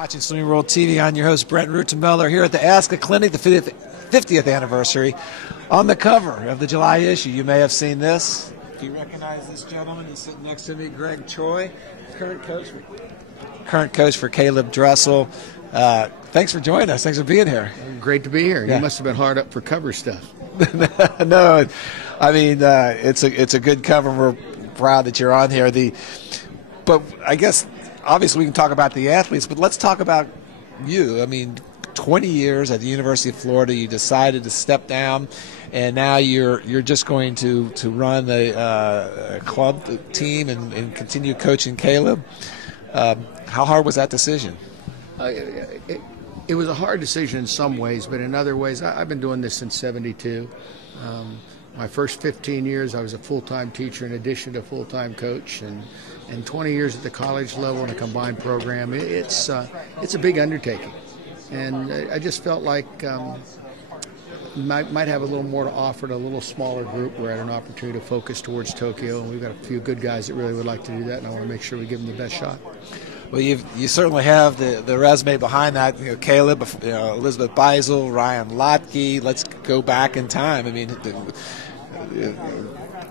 Watching Swimming World TV. I'm your host, Brent Rutemiller, here at the Ask a Clinic, the 50th anniversary. On the cover of the July issue, you may have seen this. Do you recognize this gentleman? He's sitting next to me, Gregg Troy, current coach for Caeleb Dressel. Thanks for joining us. Thanks for being here. Great to be here. Yeah. You must have been hard up for cover stuff. No, I mean it's a good cover. We're proud that you're on here. But I guess obviously we can talk about the athletes, but let's talk about you. I mean, 20 years at the University of Florida, you decided to step down, and now you're just going to run a club team and continue coaching Caeleb. How hard was that decision? It was a hard decision in some ways, but in other ways, I've been doing this since '72. My first 15 years, I was a full-time teacher in addition to full-time coach, and 20 years at the college level in a combined program. It's a big undertaking, and I just felt like might have a little more to offer to a little smaller group. We're at an opportunity to focus towards Tokyo, and we've got a few good guys that really would like to do that, and I want to make sure we give them the best shot. Well, you certainly have the resume behind that. You know, Caeleb, Elizabeth Beisel, Ryan Lotke. Let's go back in time. I mean,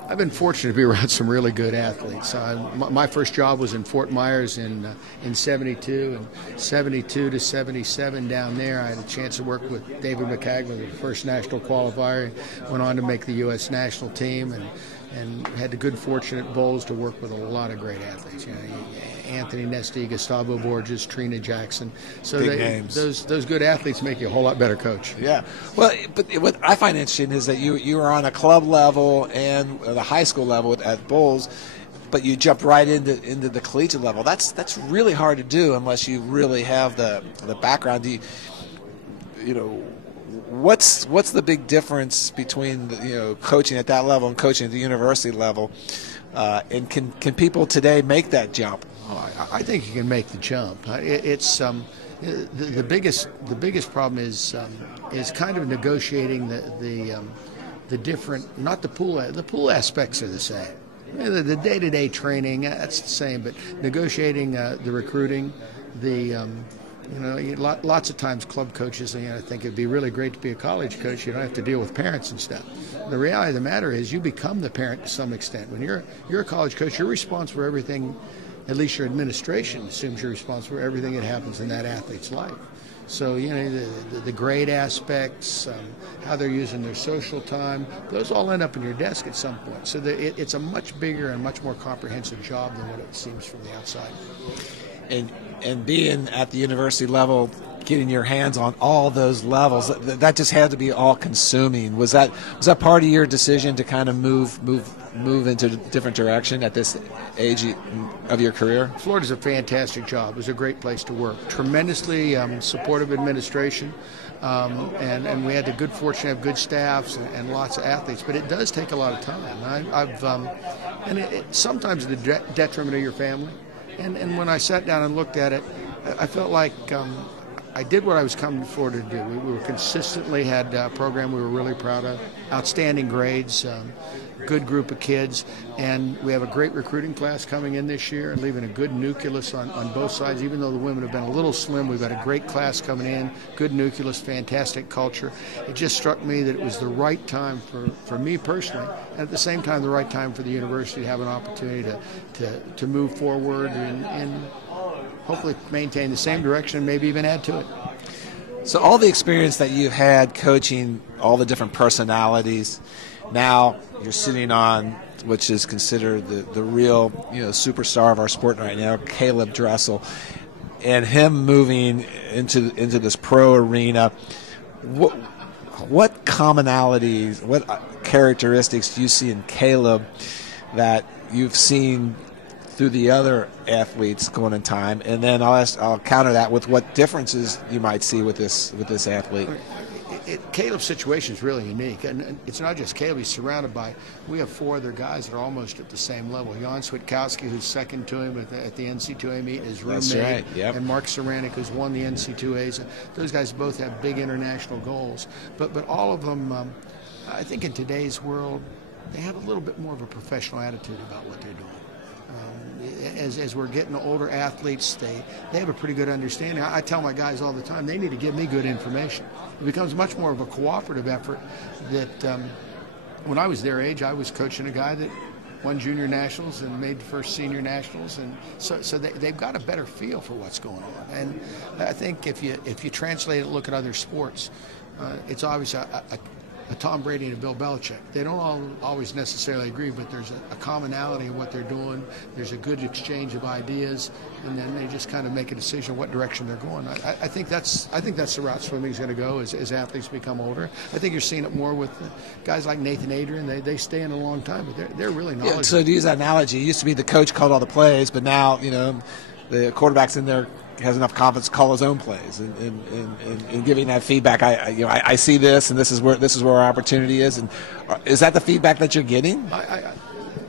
I've been fortunate to be around some really good athletes. My first job was in Fort Myers in '72, and '72 to '77 down there, I had a chance to work with David McCagman, the first national qualifier. Went on to make the U.S. national team, and had the good fortune at Bowles to work with a lot of great athletes. You know, Anthony Nesty, Gustavo Borges, Trina Jackson. So those good athletes make you a whole lot better coach. Yeah. Well, but what I find interesting is that you were on a club level and the high school level at Bowles, but you jumped right into the collegiate level. That's really hard to do unless you really have the background. What's the big difference between coaching at that level and coaching at the university level? And can people today make that jump? Oh, I think you can make the jump. It's the biggest problem is kind of negotiating the different, not the pool aspects are the same. The day-to-day training, that's the same, but negotiating the recruiting, lots of times club coaches, I think it'd be really great to be a college coach. You don't have to deal with parents and stuff. The reality of the matter is you become the parent to some extent. When you're a college coach, you're responsible for everything. At least your administration assumes you're responsible for everything that happens in that athlete's life. So, the grade aspects, how they're using their social time, those all end up in your desk at some point. So it's a much bigger and much more comprehensive job than what it seems from the outside. And being at the university level, getting your hands on all those levels, that just had to be all-consuming. Was that part of your decision to kind of move into a different direction at this age of your career? Florida's a fantastic job. It was a great place to work. Tremendously supportive administration, and we had the good fortune to have good staffs and lots of athletes. But it does take a lot of time. Sometimes the detriment of your family. And when I sat down and looked at it, I felt like I did what I was coming to Florida to do. We were consistently had a program we were really proud of, outstanding grades, good group of kids, and we have a great recruiting class coming in this year and leaving a good nucleus on both sides. Even though the women have been a little slim, we've got a great class coming in, good nucleus, fantastic culture. It just struck me that it was the right time for me personally, and at the same time the right time for the university to have an opportunity to move forward and hopefully maintain the same direction and maybe even add to it. So all the experience that you've had coaching all the different personalities, now you're sitting on which is considered the real superstar of our sport right now, Caeleb Dressel, and him moving into this pro arena. What commonalities, what characteristics do you see in Caeleb that you've seen through the other athletes going in time? And then I'll counter that with what differences you might see with this athlete. Caeleb's situation is really unique, and it's not just Caeleb. He's surrounded by, we have 4 other guys that are almost at the same level. Jan Switkowski, who's second to him at the NC2A meet, his roommate. That's right, yep. And Mark Saranik, who's won the NC2As. Those guys both have big international goals. But all of them, I think in today's world, they have a little bit more of a professional attitude about what they're doing. As we're getting older athletes, they have a pretty good understanding. I tell my guys all the time, they need to give me good information. It becomes much more of a cooperative effort. That when I was their age, I was coaching a guy that won junior nationals and made the first senior nationals, and so they've got a better feel for what's going on. And I think if you translate it, look at other sports, it's obvious a Tom Brady and a Bill Belichick. They don't always necessarily agree, but there's a commonality in what they're doing. There's a good exchange of ideas, and then they just kind of make a decision what direction they're going. I think that's the route swimming's going to go as athletes become older. I think you're seeing it more with guys like Nathan Adrian. They stay in a long time, but they're really knowledgeable. Yeah, so to use that analogy, it used to be the coach called all the plays, but now the quarterback's in there. Has enough confidence to call his own plays and giving that feedback. I see this, and this is where our opportunity is. And is that the feedback that you're getting?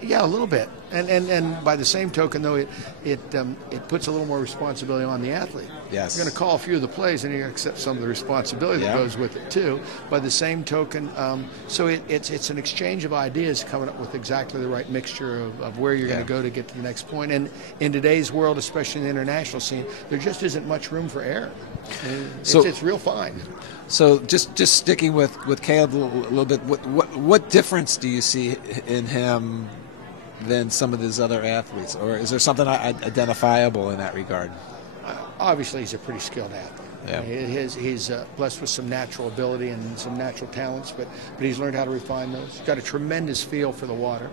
Yeah, a little bit. And by the same token, though, it puts a little more responsibility on the athlete. Yes. You're going to call a few of the plays, and you're going to accept some of the responsibility that goes with it too. By the same token, so it's an exchange of ideas, coming up with exactly the right mixture of where you're going to go to get to the next point. And in today's world, especially in the international scene, there just isn't much room for error. It's real fine. So just sticking with Caeleb a little bit, what difference do you see in him than some of these other athletes, or is there something identifiable in that regard? Obviously, he's a pretty skilled athlete. Yeah. He's blessed with some natural ability and some natural talents, but he's learned how to refine those. He's got a tremendous feel for the water,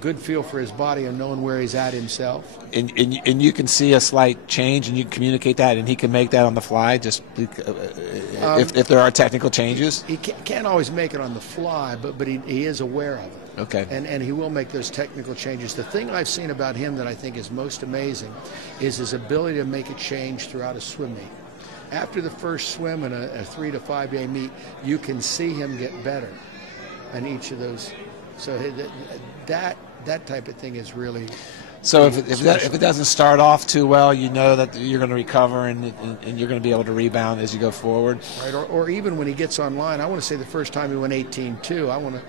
good feel for his body and knowing where he's at himself. And you can see a slight change, and you can communicate that, and he can make that on the fly, just if there are technical changes? He can't always make it on the fly, but he is aware of it. Okay. And he will make those technical changes. The thing I've seen about him that I think is most amazing is his ability to make a change throughout a swim meet. After the first swim in a 3 to 5 day meet, you can see him get better in each of those. So that type of thing is really. So if it doesn't start off too well, you know that you're going to recover and you're going to be able to rebound as you go forward. Right, or even when he gets online, I want to say the first time he went 18-2,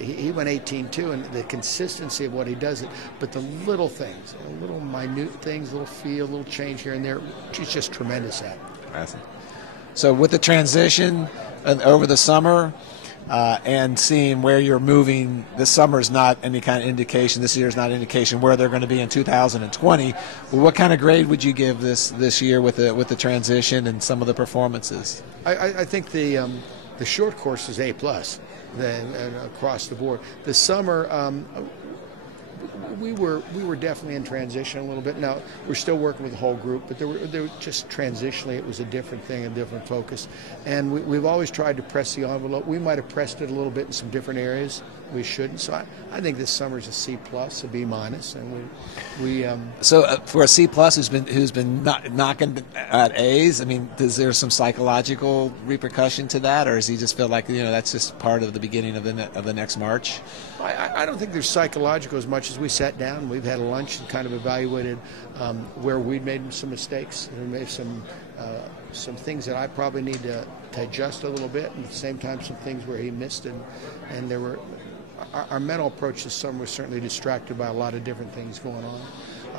he went 18-2, and the consistency of what he does, but the little things, little minute things, little feel, little change here and there, he's just tremendous at it. Awesome. So with the transition over the summer, and seeing where you're moving, this summer is not any kind of indication, this year is not an indication where they're going to be in 2020. Well, what kind of grade would you give this year with the transition and some of the performances? I think the short course is A+, then across the board. The summer, we were definitely in transition a little bit. Now we're still working with the whole group, but there were just transitionally it was a different thing, a different focus, and we've always tried to press the envelope. We might have pressed it a little bit in some different areas. We shouldn't. So I think this summer is a C+, a B-, and we. So for a C+, who's been knocking at A's, I mean, is there some psychological repercussion to that, or does he just feel like that's just part of the beginning of the next march? I don't think there's psychological as much as we sat down. We've had a lunch and kind of evaluated where we'd made some mistakes and made some things that I probably need to adjust a little bit, and at the same time some things where he missed, and there were. Our mental approach this summer was certainly distracted by a lot of different things going on.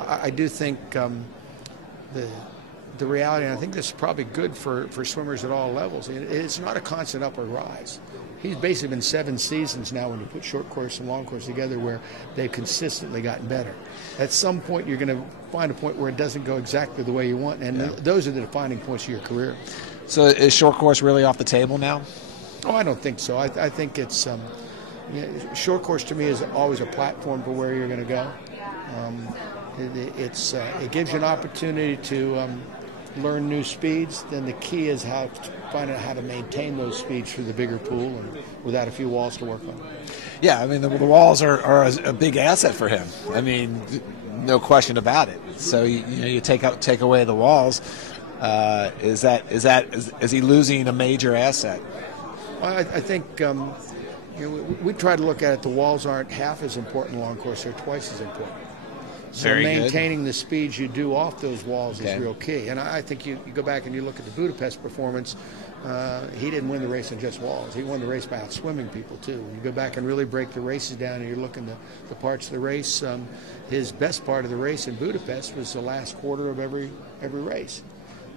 I do think the reality, and I think this is probably good for swimmers at all levels, it's not a constant upward rise. He's basically been 7 seasons now when you put short course and long course together where they've consistently gotten better. At some point you're going to find a point where it doesn't go exactly the way you want, and those are the defining points of your career. So is short course really off the table now? Oh, I don't think so. I think it's short course to me is always a platform for where you're going to go. It gives you an opportunity to learn new speeds. Then the key is find out how to maintain those speeds through the bigger pool and without a few walls to work on. Yeah, I mean the walls are a big asset for him. I mean, no question about it. So you take away the walls. Is he losing a major asset? I think. We try to look at it. The walls aren't half as important long course; they're twice as important. So Very good. maintaining the speeds you do off those walls Okay. is real key. And I think you go back and you look at the Budapest performance, he didn't win the race on just walls. He won the race by outswimming people, too. When you go back and really break the races down and you're looking at the parts of the race, his best part of the race in Budapest was the last quarter of every race.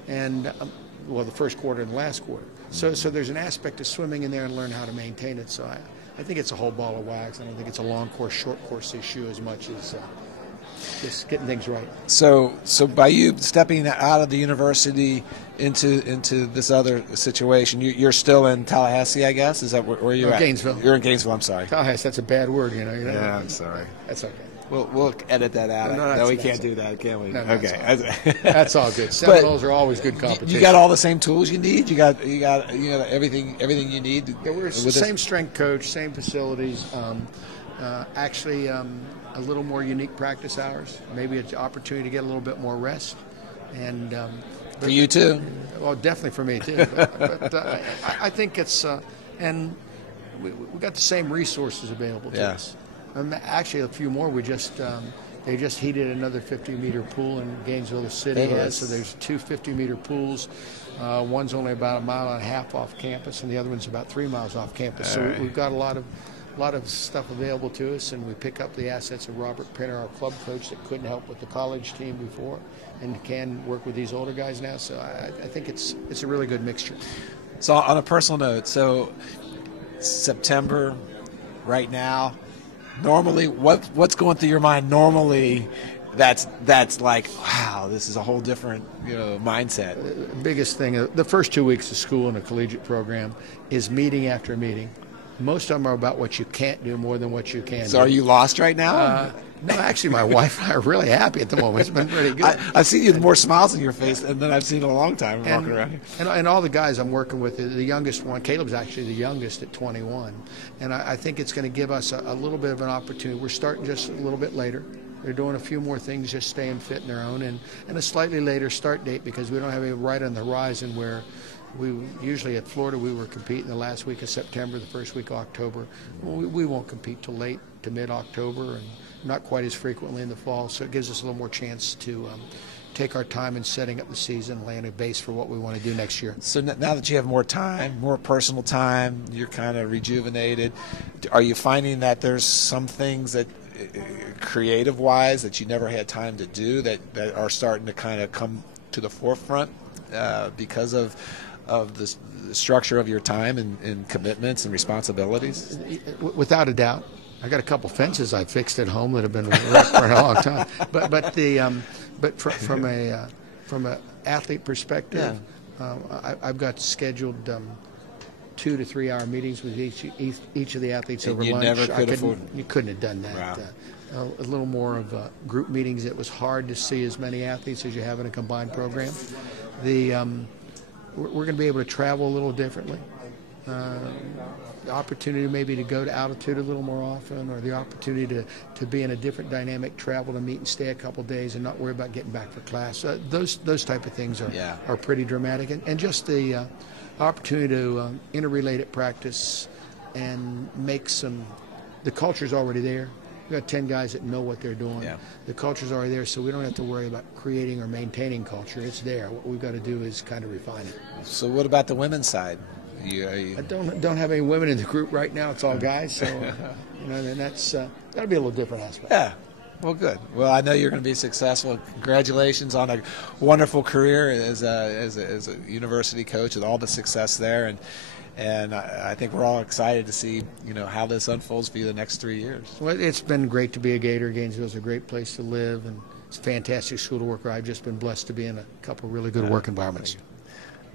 And, well, the first quarter and the last quarter. So there's an aspect of swimming in there and learn how to maintain it. So I think it's a whole ball of wax. I don't think it's a long course, short course issue as much as just getting things right. So by you stepping out of the university into this other situation, you're still in Tallahassee, I guess? Is that where you're at? Gainesville. You're in Gainesville, I'm sorry. Tallahassee, that's a bad word, you know. Yeah, I'm sorry. That's okay. We'll edit that out. No, we can't do that, can we? No, okay. That's all good. Seminoles are always good competition. You got all the same tools you need? You got everything you need? Yeah, we're the same strength coach, same facilities. Actually, a little more unique practice hours. Maybe an opportunity to get a little bit more rest. And for you too? Well, definitely for me too. But I think it's and we got the same resources available to us. Actually, a few more. They just heated another 50-meter pool in Gainesville City. So there's two 50-meter pools. One's only about 1.5 miles off campus, and the other one's about 3 miles off campus. So we've got a lot of stuff available to us, and we pick up the assets of Robert Printer, our club coach, that couldn't help with the college team before, and can work with these older guys now. So I think it's a really good mixture. So on a personal note, so September, right now. Normally, what's going through your mind? Normally, that's like, wow, this is a whole different mindset. The biggest thing, the first 2 weeks of school in a collegiate program is meeting after meeting. Most of them are about what you can't do more than what you can do. So are you lost right now? No, actually, my wife and I are really happy at the moment. It's been pretty good. I've seen you with more smiles on your face than I've seen in a long time walking around. And all the guys I'm working with, the youngest one, Caeleb's actually the youngest at 21. And I think it's going to give us a little bit of an opportunity. We're starting just a little bit later. They're doing a few more things, just staying fit in their own, and a slightly later start date because we don't have it right on the horizon where we usually at Florida we were competing the last week of September, the first week of October. We won't compete till late to mid-October and not quite as frequently in the fall, so it gives us a little more chance to take our time in setting up the season, laying a base for what we want to do next year. So now that you have more time, more personal time, you're kind of rejuvenated. Are you finding that there's some things that creative-wise that you never had time to do that are starting to kind of come to the forefront because of the structure of your time and commitments and responsibilities? Without a doubt. I got a couple fences I fixed at home that have been wrecked for a long time. But from a athlete perspective, I've got scheduled 2 to 3 hour meetings with each of the athletes over lunch. Never could afford. You couldn't have done that. Wow. A little more of group meetings. It was hard to see as many athletes as you have in a combined program. We're going to be able to travel a little differently. The opportunity maybe to go to altitude a little more often, or the opportunity to be in a different dynamic, travel to meet and stay a couple days and not worry about getting back for class. Those type of things are pretty dramatic. And just the opportunity to interrelate at practice and make the culture's already there. We've got 10 guys that know what they're doing. Yeah. The culture's already there, so we don't have to worry about creating or maintaining culture. It's there. What we've got to do is kind of refine it. So what about the women's side? I don't have any women in the group right now. It's all guys, so then that'll be a little different aspect. Yeah. Well, good. Well, I know you're going to be successful. Congratulations on a wonderful career as a university coach and all the success there. And I think we're all excited to see how this unfolds for you the next 3 years. Well, it's been great to be a Gator. Gainesville's a great place to live, and it's a fantastic school to work. I've just been blessed to be in a couple of really good work environments.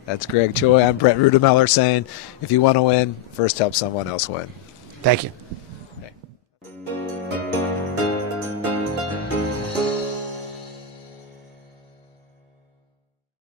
That's Gregg Troy. I'm Brent Rutemiller saying, if you want to win, first help someone else win. Thank you.